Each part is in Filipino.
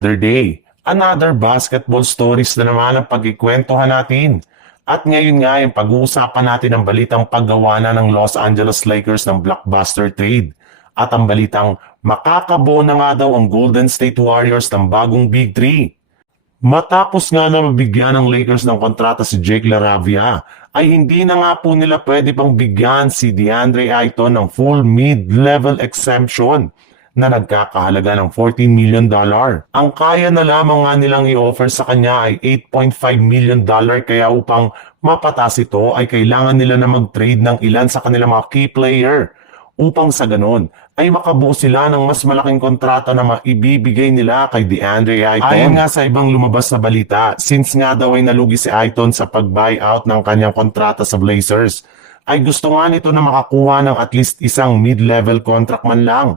Another day, another basketball stories na naman ang pagkikwentuhan natin. At ngayon nga yung pag-uusapan natin ang balitang paggawa na ng Los Angeles Lakers ng blockbuster trade. At ang balitang makakabuo na nga daw ang Golden State Warriors ng bagong Big Three. Matapos nga na mabigyan ng Lakers ng kontrata si Jake LaRavia, ay hindi na nga po nila pwede pang bigyan si DeAndre Ayton ng full mid-level exemption na nagkakahalaga ng $14 million. Ang kaya na lamang nga nilang i-offer sa kanya ay $8.5 million kaya upang mapatas ito ay kailangan nila na mag-trade ng ilan sa kanilang mga key player upang sa ganon ay makabuo sila ng mas malaking kontrata na maibibigay nila kay DeAndre Ayton. Ayon nga sa ibang lumabas na balita, since nga daw ay nalugi si Ayton sa pag-buyout ng kanyang kontrata sa Blazers, ay gusto nga nito na makakuha ng at least isang mid-level contract man lang.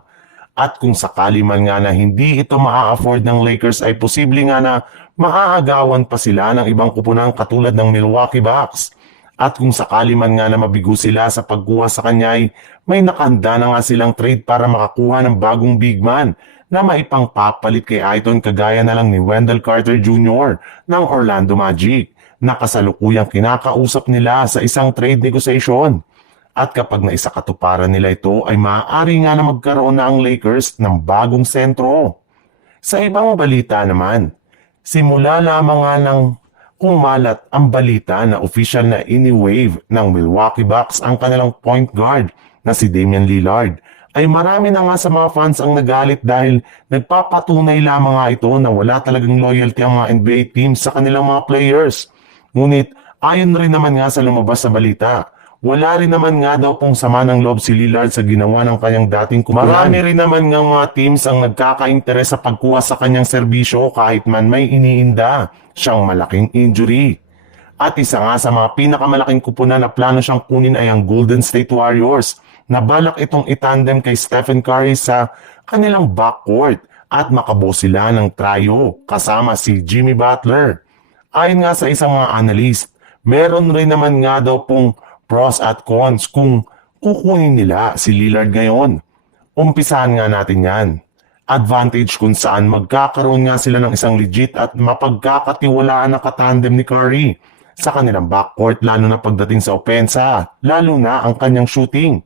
At kung sakali man nga na hindi ito maa-afford ng Lakers ay posible nga na maaagawan pa sila ng ibang kupunan katulad ng Milwaukee Bucks. At kung sakali man nga na mabigo sila sa pagkuha sa kanya ay may nakahanda na nga silang trade para makakuha ng bagong big man na maipangpapalit kay Ayton kagaya na lang ni Wendell Carter Jr. ng Orlando Magic na kasalukuyang kinakausap nila sa isang trade negotiation. At kapag naisakatuparan nila ito ay maaari nga na magkaroon na ang Lakers ng bagong sentro. Sa ibang balita naman, simula lamang nga ng kumalat ang balita na official na ini-wave ng Milwaukee Bucks ang kanilang point guard na si Damian Lillard, ay marami na nga sa mga fans ang nagalit dahil nagpapatunay lamang nga ito na wala talagang loyalty ang mga NBA teams sa kanilang mga players. Ngunit ayon rin naman nga sa lumabas na balita, wala rin naman nga daw pong sama ng loob si Lillard sa ginawa ng kanyang dating kupunan. Marami rin naman nga mga teams ang nagkaka-interes sa pagkuha sa kanyang serbisyo kahit man may iniinda siyang malaking injury. At isa nga sa mga pinakamalaking kupunan na plano siyang kunin ay ang Golden State Warriors na balak itong itandem kay Stephen Curry sa kanilang backcourt at makabuo sila ng trio kasama si Jimmy Butler. Ayon nga sa isang mga analyst, meron rin naman nga daw pong pros at cons kung kukunin nila si Lillard ngayon. Umpisahan nga natin yan. Advantage kung saan magkakaroon nga sila ng isang legit at mapagkakatiwalaan na katandem ni Curry sa kanilang backcourt lalo na pagdating sa opensa, lalo na ang kanyang shooting.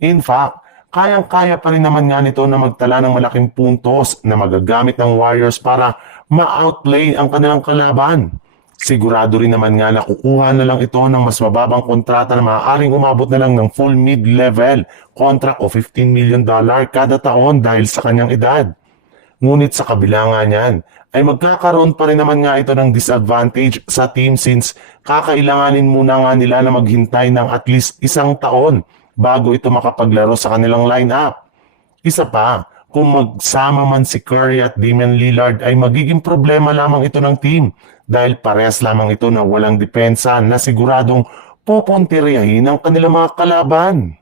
In fact, kayang-kaya pa rin naman nga nito na magtala ng malaking puntos na magagamit ng Warriors para ma-outplay ang kanilang kalaban. Sigurado rin naman nga na kukuha na lang ito ng mas mababang kontrata na maaaring umabot na lang ng full mid-level contract o $15 million kada taon dahil sa kanyang edad. Ngunit sa kabila nga niyan, ay magkakaroon pa rin naman nga ito ng disadvantage sa team since kakailanganin muna nga nila na maghintay ng at least isang taon bago ito makapaglaro sa kanilang lineup. Isa pa, kung magsama man si Curry at Damian Lillard ay magiging problema lamang ito ng team dahil parehas lamang ito na walang depensa na siguradong pupuntiryahin ang kanilang mga kalaban.